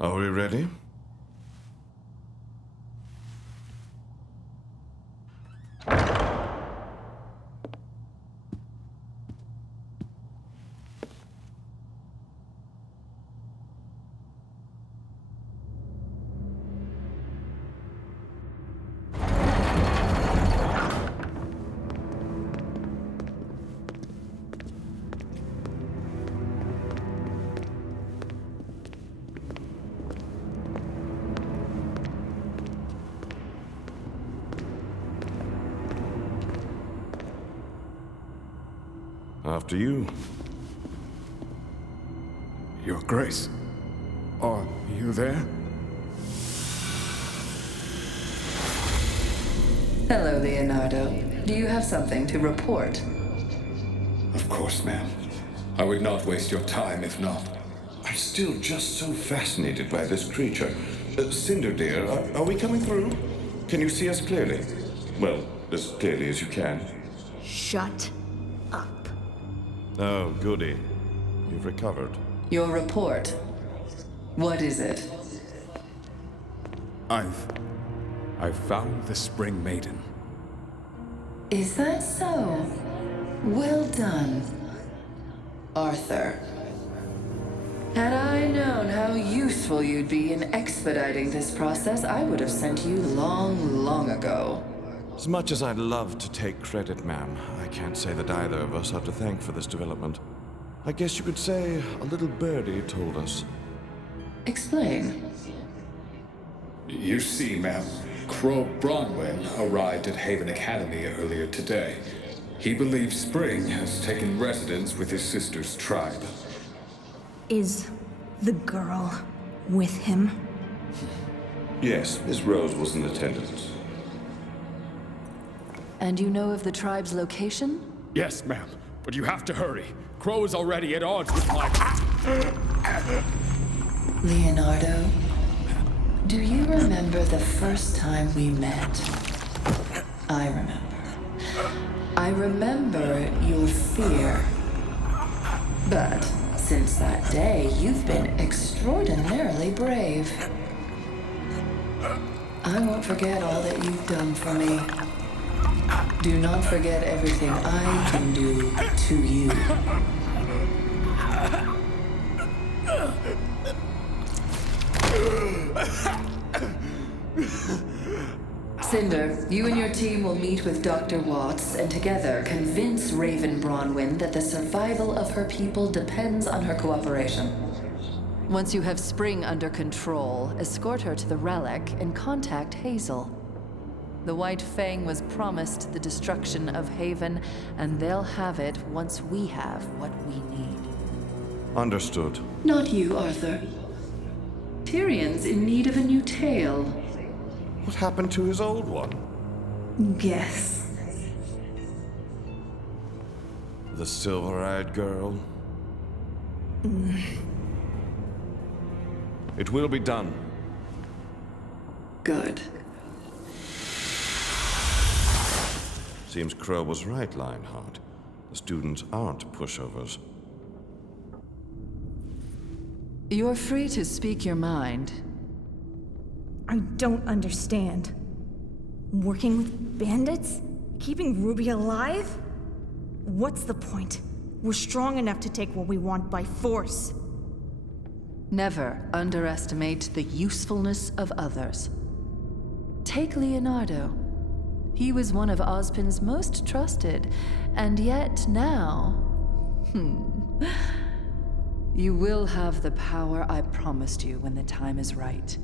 Are we ready? After you. Your Grace, are you there? Hello, Leonardo. Do you have something to report? Of course, ma'am. I would not waste your time if not. I'm still just so fascinated by this creature. Cinder, dear, are we coming through? Can you see us clearly? Well, as clearly as you can. Shut up. Oh, goody. You've recovered. Your report. What is it? I've found the Spring Maiden. Is that so? Well done, Arthur. Had I known how useful you'd be in expediting this process, I would have sent you long ago. As much as I'd love to take credit, ma'am, I can't say that either of us are to thank for this development. I guess you could say a little birdie told us. Explain. You see, ma'am, Crow Bronwyn arrived at Haven Academy earlier today. He believes Spring has taken residence with his sister's tribe. Is the girl with him? Yes, Miss Rose was in attendance. And you know of the tribe's location? Yes, ma'am, but you have to hurry. Crow is already at odds with my... Leonardo, do you remember the first time we met? I remember. I remember your fear. But since that day, you've been extraordinarily brave. I won't forget all that you've done for me. Do not forget everything I can do to you. Cinder, you and your team will meet with Dr. Watts and together convince Raven Bronwyn that the survival of her people depends on her cooperation. Once you have Spring under control, escort her to the relic and contact Hazel. The White Fang was promised the destruction of Haven, and they'll have it once we have what we need. Understood. Not you, Arthur. Tyrion's in need of a new tale. What happened to his old one? Guess. The silver-eyed girl? It will be done. Good. Seems Crow was right, Lionheart. The students aren't pushovers. You're free to speak your mind. I don't understand. Working with bandits? Keeping Ruby alive? What's the point? We're strong enough to take what we want by force. Never underestimate the usefulness of others. Take Leonardo. He was one of Ozpin's most trusted, and yet now... You will have the power I promised you when the time is right.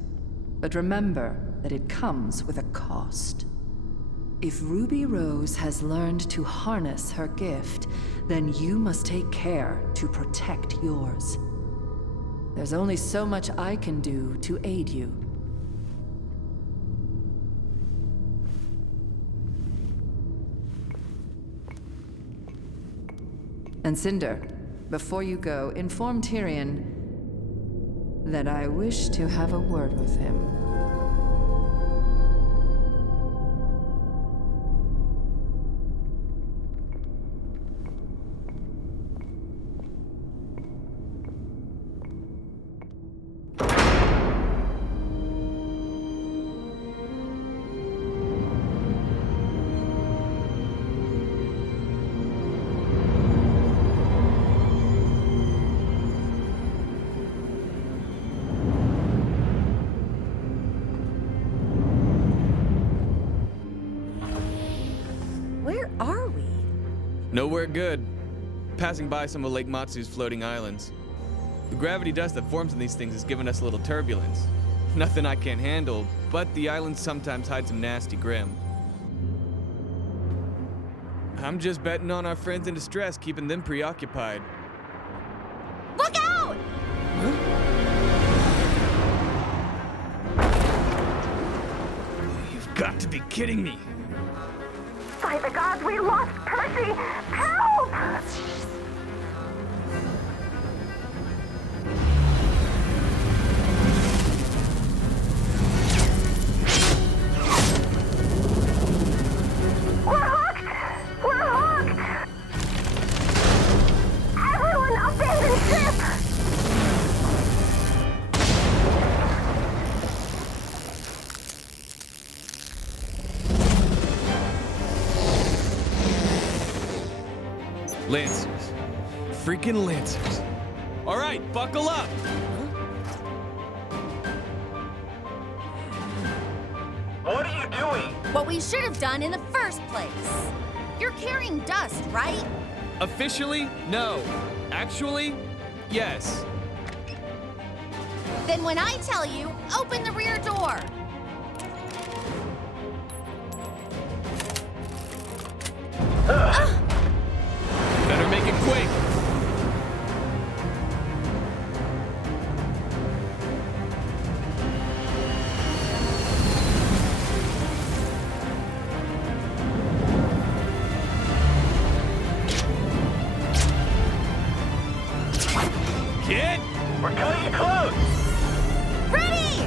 But remember that it comes with a cost. If Ruby Rose has learned to harness her gift, then you must take care to protect yours. There's only so much I can do to aid you. And Cinder, before you go, inform Tyrion that I wish to have a word with him. Nowhere good. Passing by some of Lake Matsu's floating islands. The gravity dust that forms in these things has given us a little turbulence. Nothing I can't handle, but the islands sometimes hide some nasty grim. I'm just betting on our friends in distress, keeping them preoccupied. Look out! You've got to be kidding me! By the gods, we lost Percy! Help! We're hooked! We're hooked! Everyone abandon ship! Lancers. Freaking Lancers. All right, buckle up! What are you doing? What we should have done in the first place. You're carrying dust, right? Officially, no. Actually, yes. Then when I tell you, open the rear door. Better make it quick. Kid! We're cutting it close! Ready!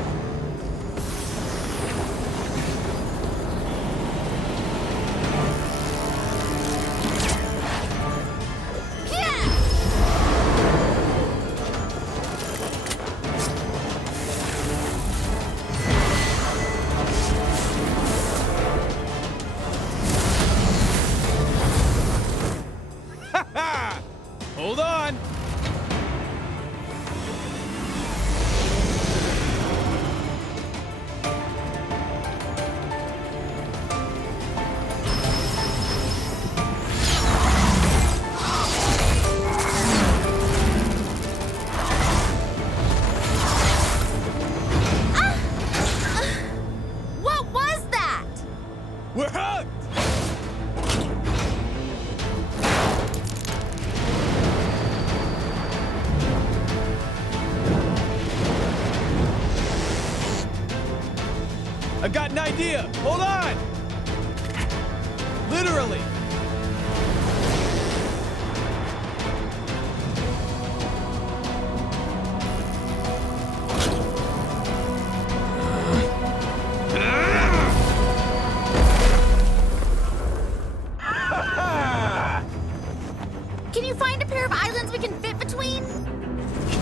Hold on! What was that? We're hooked! I got an idea! Hold on! Literally! Can you find a pair of islands we can fit between?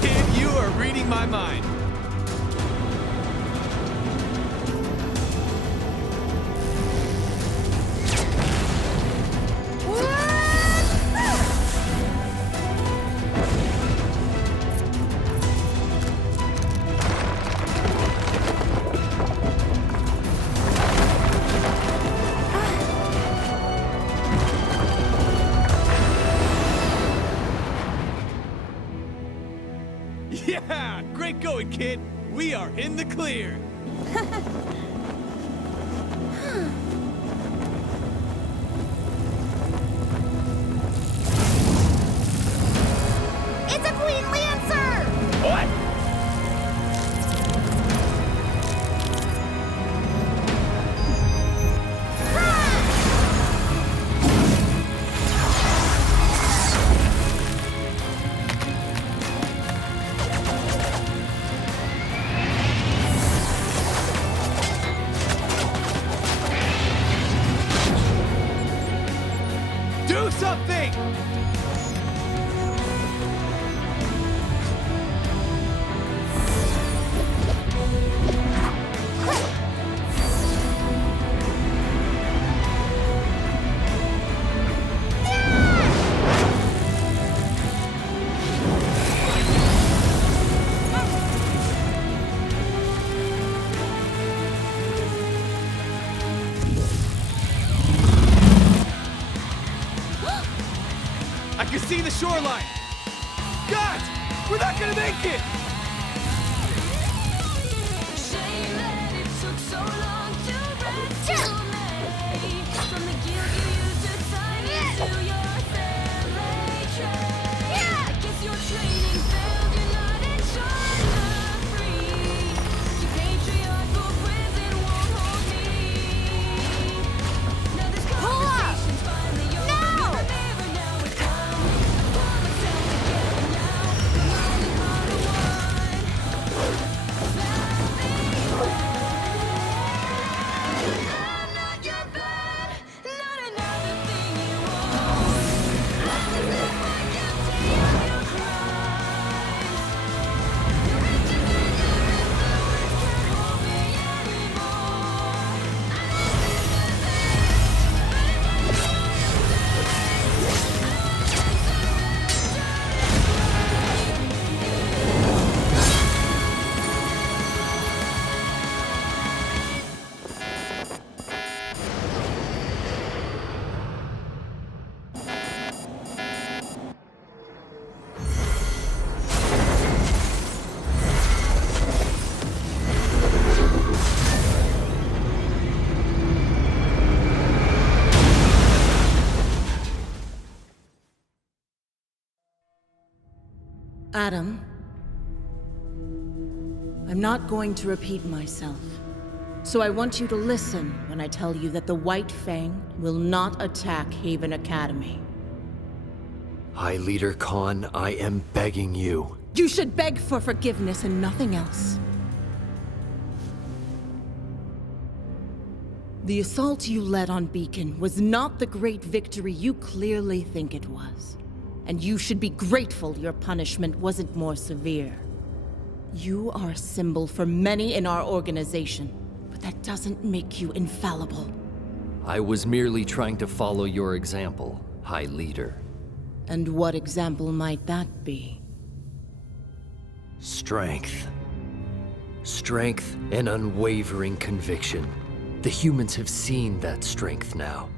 Kid, you are reading my mind. Yeah! Great going, kid! We are in the clear! It's a Queen Lancer! What? shoreline! God! We're not gonna make it! Adam, I'm not going to repeat myself, so I want you to listen when I tell you that the White Fang will not attack Haven Academy. High Leader Khan, I am begging you. You should beg for forgiveness and nothing else. The assault you led on Beacon was not the great victory you clearly think it was. And you should be grateful your punishment wasn't more severe. You are a symbol for many in our organization, but that doesn't make you infallible. I was merely trying to follow your example, High Leader. And what example might that be? Strength. Strength and unwavering conviction. The humans have seen that strength now.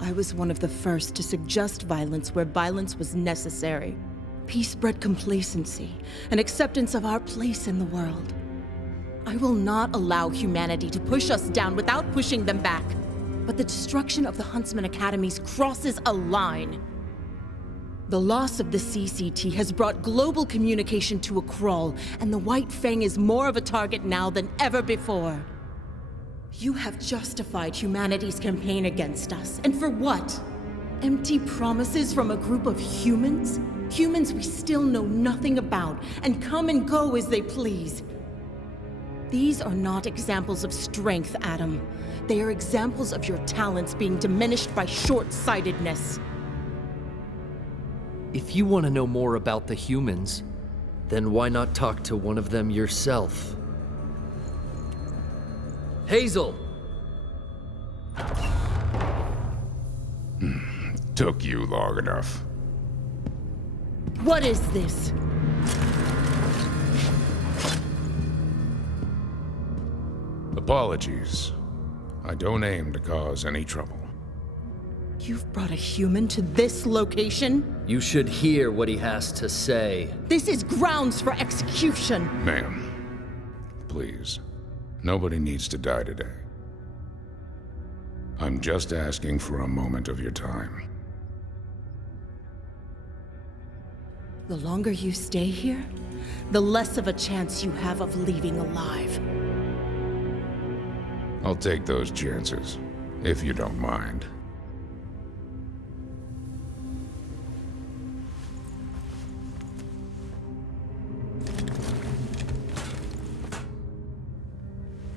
I was one of the first to suggest violence where violence was necessary. Peace bred complacency and acceptance of our place in the world. I will not allow humanity to push us down without pushing them back. But the destruction of the Huntsman Academies crosses a line. The loss of the CCT has brought global communication to a crawl, and the White Fang is more of a target now than ever before. You have justified humanity's campaign against us, and for what? Empty promises from a group of humans? Humans we still know nothing about, and come and go as they please. These are not examples of strength, Adam. They are examples of your talents being diminished by short-sightedness. If you want to know more about the humans, then why not talk to one of them yourself? Hazel! Took you long enough. What is this? Apologies. I don't aim to cause any trouble. You've brought a human to this location? You should hear what he has to say. This is grounds for execution! Ma'am, please. Nobody needs to die today. I'm just asking for a moment of your time. The longer you stay here, the less of a chance you have of leaving alive. I'll take those chances, if you don't mind.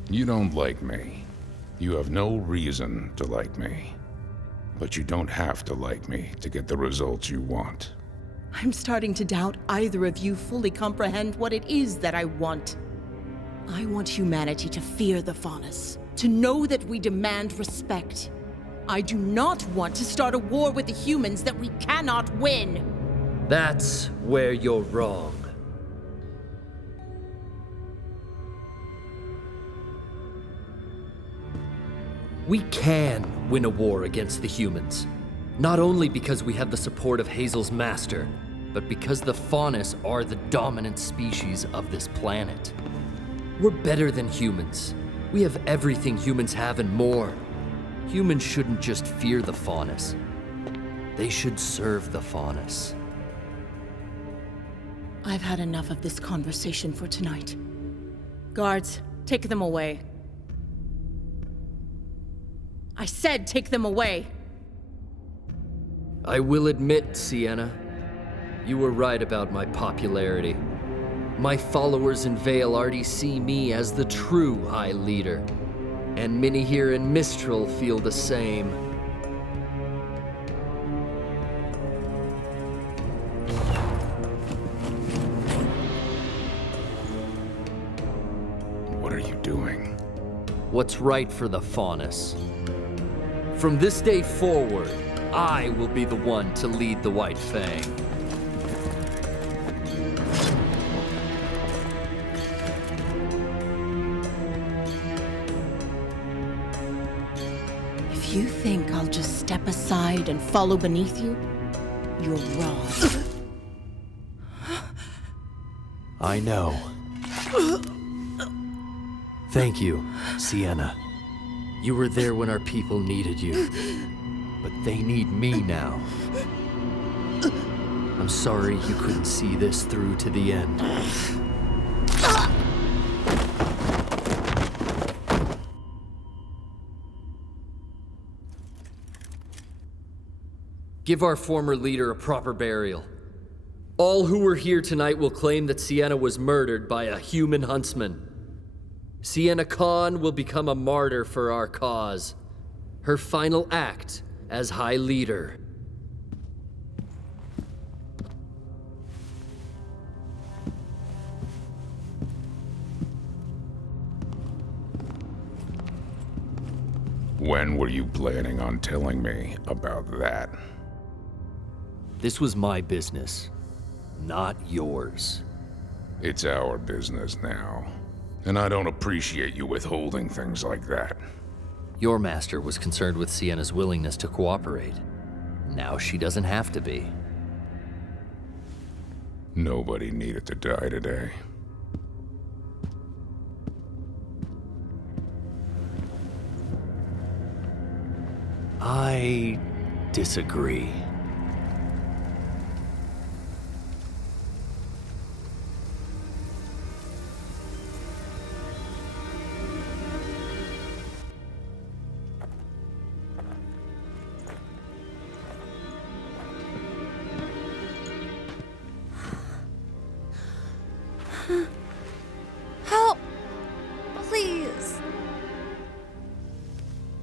You don't like me. You have no reason to like me. But you don't have to like me to get the results you want. I'm starting to doubt either of you fully comprehend what it is that I want. I want humanity to fear the Faunus, to know that we demand respect. I do not want to start a war with the humans that we cannot win. That's where you're wrong. We can win a war against the humans. Not only because we have the support of Hazel's master, but because the Faunus are the dominant species of this planet. We're better than humans. We have everything humans have and more. Humans shouldn't just fear the Faunus. They should serve the Faunus. I've had enough of this conversation for tonight. Guards, take them away. I said take them away! I will admit, Sienna, you were right about my popularity. My followers in Vale already see me as the true High Leader, and many here in Mistral feel the same. What are you doing? What's right for the Faunus. From this day forward, I will be the one to lead the White Fang. If you think I'll just step aside and follow beneath you, you're wrong. I know. Thank you, Sienna. You were there when our people needed you, but they need me now. I'm sorry you couldn't see this through to the end. Give our former leader a proper burial. All who were here tonight will claim that Sienna was murdered by a human huntsman. Sienna Khan will become a martyr for our cause. Her final act as High Leader. When were you planning on telling me about that? This was my business, not yours. It's our business now. And I don't appreciate you withholding things like that. Your master was concerned with Sienna's willingness to cooperate. Now she doesn't have to be. Nobody needed to die today. I disagree. Help! Please.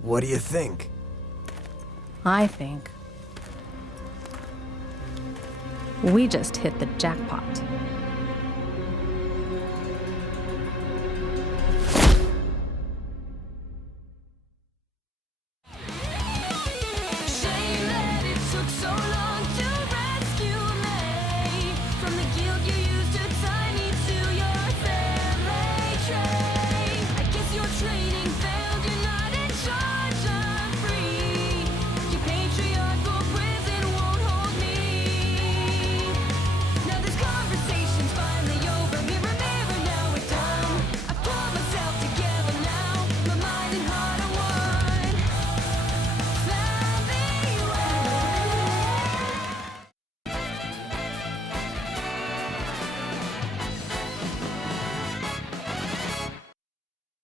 What do you think? I think we just hit the jackpot.